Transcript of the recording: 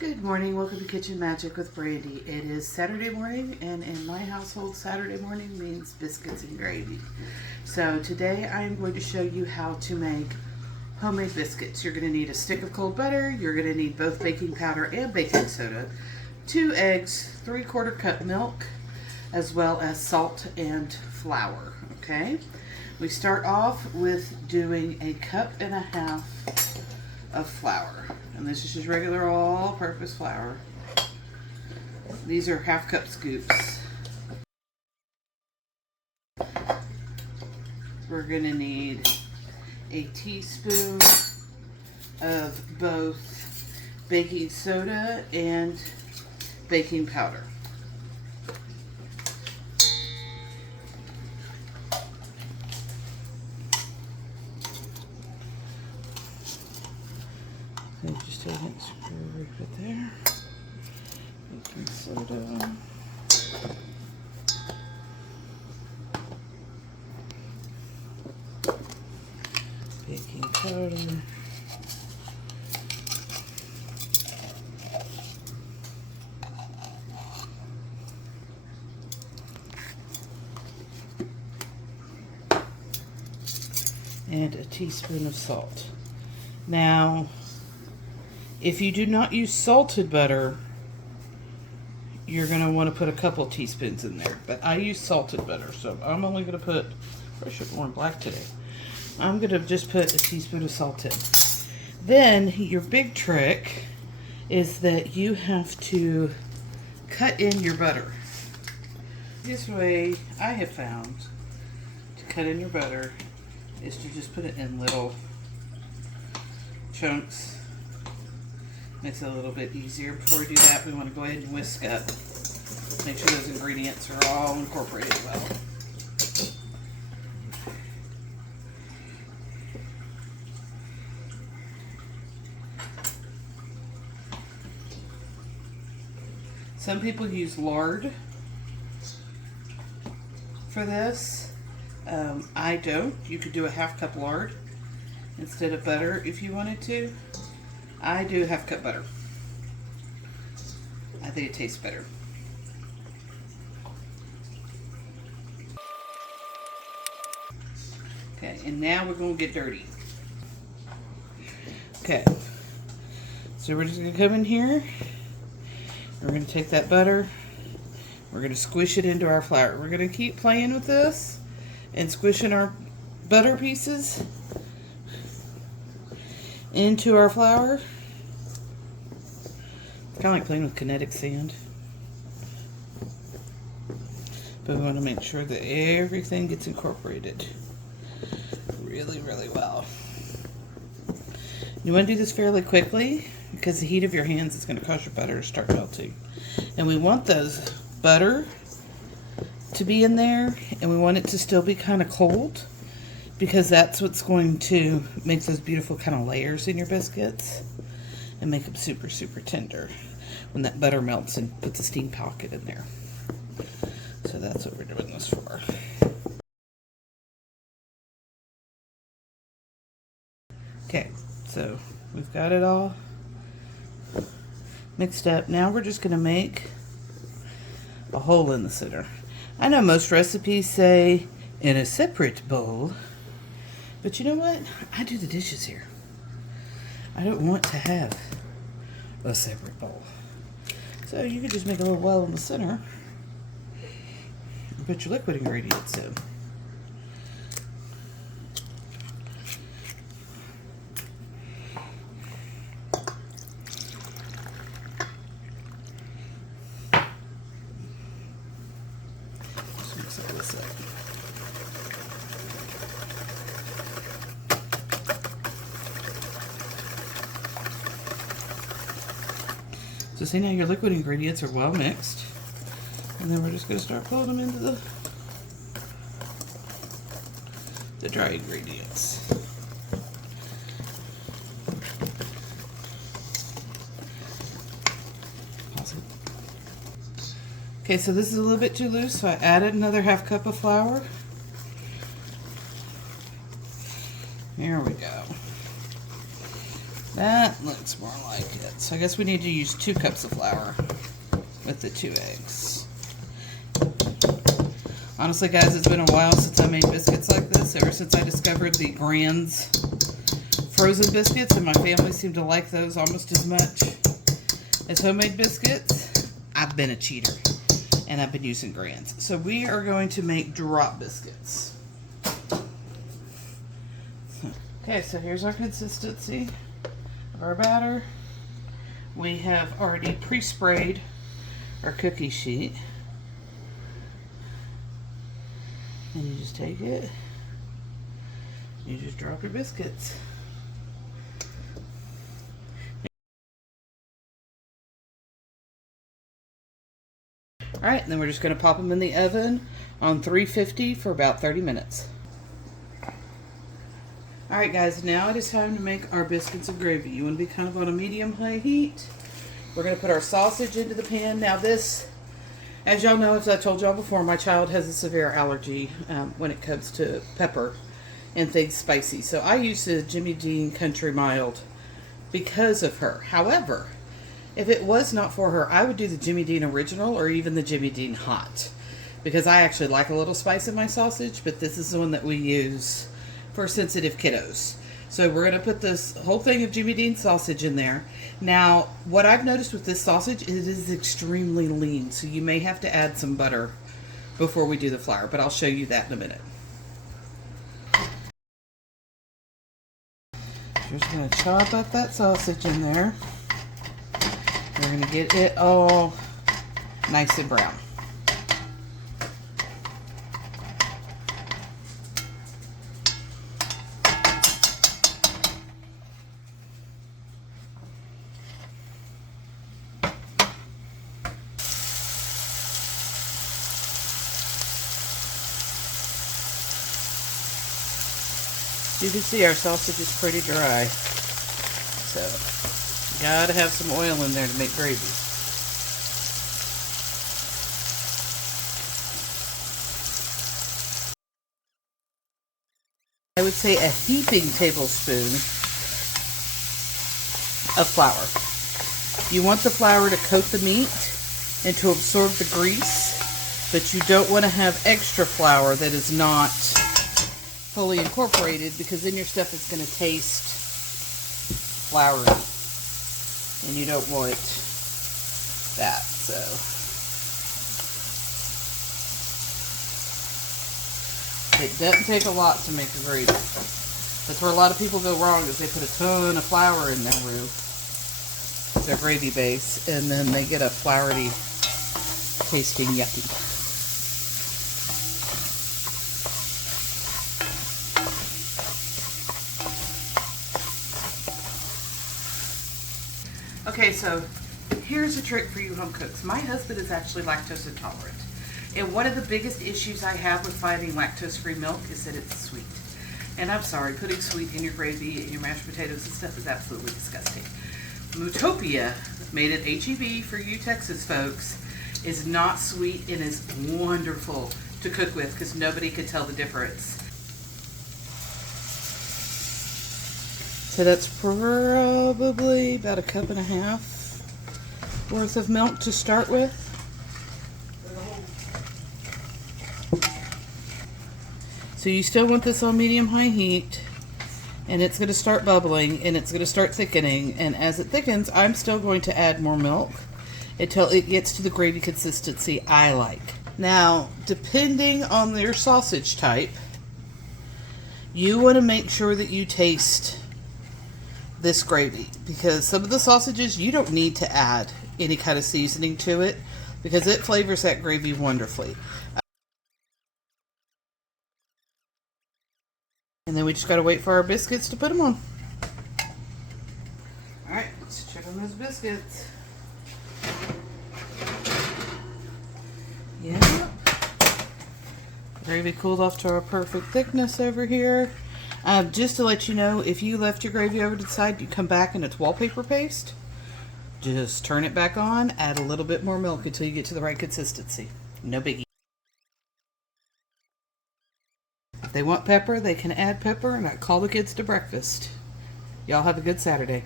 Good morning. Welcome to Kitchen Magic with Brandy. It is Saturday morning, and in my household, Saturday morning means biscuits and gravy. So today I am going to show you how to make homemade biscuits. You're going to need a stick of cold butter. You're going to need both baking powder and baking soda, 2 eggs, 3/4 cup milk, as well as salt and flour. Okay? We start off with doing 1.5 cups of flour. And this is just regular all-purpose flour. These are 1/2 cup scoops. We're going to need a teaspoon of both baking soda and baking powder. So just take it, screw it there. Baking soda. Baking powder. And a teaspoon of salt. Now, if you do not use salted butter, you're going to want to put a couple teaspoons in there. But I use salted butter, so I'm only going to put, I should have worn black today. I'm going to just put a teaspoon of salt in. Then, your big trick is that you have to cut in your butter. This way, I have found, to cut in your butter, is to just put it in little chunks. Makes it a little bit easier. Before we do that, we want to go ahead and whisk up. Make sure those ingredients are all incorporated well. Some people use lard for this. I don't. You could do a 1/2 cup lard instead of butter if you wanted to. I do 1/2 cup butter. I think it tastes better. Okay, and now we're going to get dirty. Okay, so we're just going to come in here. We're going to take that butter. We're going to squish it into our flour. We're going to keep playing with this and squishing our butter pieces into our flour. It's kind of like playing with kinetic sand. But we want to make sure that everything gets incorporated really, really well. You want to do this fairly quickly because the heat of your hands is going to cause your butter to start melting. And we want those butter to be in there, and we want it to still be kind of cold, because that's what's going to make those beautiful kind of layers in your biscuits and make them super, super tender when that butter melts and puts a steam pocket in there. So that's what we're doing this for. Okay, so we've got it all mixed up. Now we're just going to make a hole in the center. I know most recipes say in a separate bowl, but you know what? I do the dishes here. I don't want to have a separate bowl. So you could just make a little well in the center and put your liquid ingredients in. Just mix all this up. So see, now your liquid ingredients are well mixed. And then we're just going to start pulling them into the dry ingredients. Awesome. Okay, so this is a little bit too loose, so I added another 1/2 cup of flour. There we go. That looks more like it. So I guess we need to use 2 cups of flour with the 2 eggs. Honestly, guys, it's been a while since I made biscuits like this. Ever since I discovered the Grand's frozen biscuits, and my family seemed to like those almost as much as homemade biscuits, I've been a cheater, and I've been using Grand's. So we are going to make drop biscuits. Okay, so here's our consistency of our batter. We have already pre-sprayed our cookie sheet. And you just take it, you just drop your biscuits. Alright, and then we're just going to pop them in the oven on 350 for about 30 minutes. Alright guys, now it is time to make our biscuits and gravy. You want to be kind of on a medium-high heat. We're going to put our sausage into the pan. Now this, as y'all know, as I told y'all before, my child has a severe allergy when it comes to pepper and things spicy. So I use the Jimmy Dean Country Mild because of her. However, if it was not for her, I would do the Jimmy Dean Original or even the Jimmy Dean Hot, because I actually like a little spice in my sausage, but this is the one that we use for sensitive kiddos. So we're going to put this whole thing of Jimmy Dean sausage in there. Now, what I've noticed with this sausage is it is extremely lean, so you may have to add some butter before we do the flour, but I'll show you that in a minute. We're just going to chop up that sausage in there. We're going to get it all nice and brown. You can see our sausage is pretty dry, so gotta have some oil in there to make gravy. I would say a heaping tablespoon of flour. You want the flour to coat the meat and to absorb the grease, but you don't want to have extra flour that is not fully incorporated, because then your stuff is going to taste floury, and you don't want that. So it doesn't take a lot to make a gravy. That's where a lot of people go wrong, is they put a ton of flour in their gravy base, and then they get a floury tasting yucky. Okay, so here's a trick for you home cooks. My husband is actually lactose intolerant. And one of the biggest issues I have with finding lactose-free milk is that it's sweet. And I'm sorry, putting sweet in your gravy and your mashed potatoes and stuff is absolutely disgusting. Mootopia, made at H-E-B for you Texas folks, is not sweet and is wonderful to cook with because nobody can tell the difference. So that's probably about 1.5 cups worth of milk to start with. So you still want this on medium-high heat, and it's going to start bubbling, and it's going to start thickening, and as it thickens, I'm still going to add more milk until it gets to the gravy consistency I like. Now, depending on your sausage type, you want to make sure that you taste this gravy, because some of the sausages you don't need to add any kind of seasoning to it because it flavors that gravy wonderfully. And then we just got to wait for our biscuits to put them on. Alright, let's check on those biscuits. Yep. Gravy cooled off to our perfect thickness over here. Just to let you know, if you left your gravy over to the side, you come back and it's wallpaper paste. Just turn it back on, add a little bit more milk until you get to the right consistency. No biggie. If they want pepper, they can add pepper, and I call the kids to breakfast. Y'all have a good Saturday.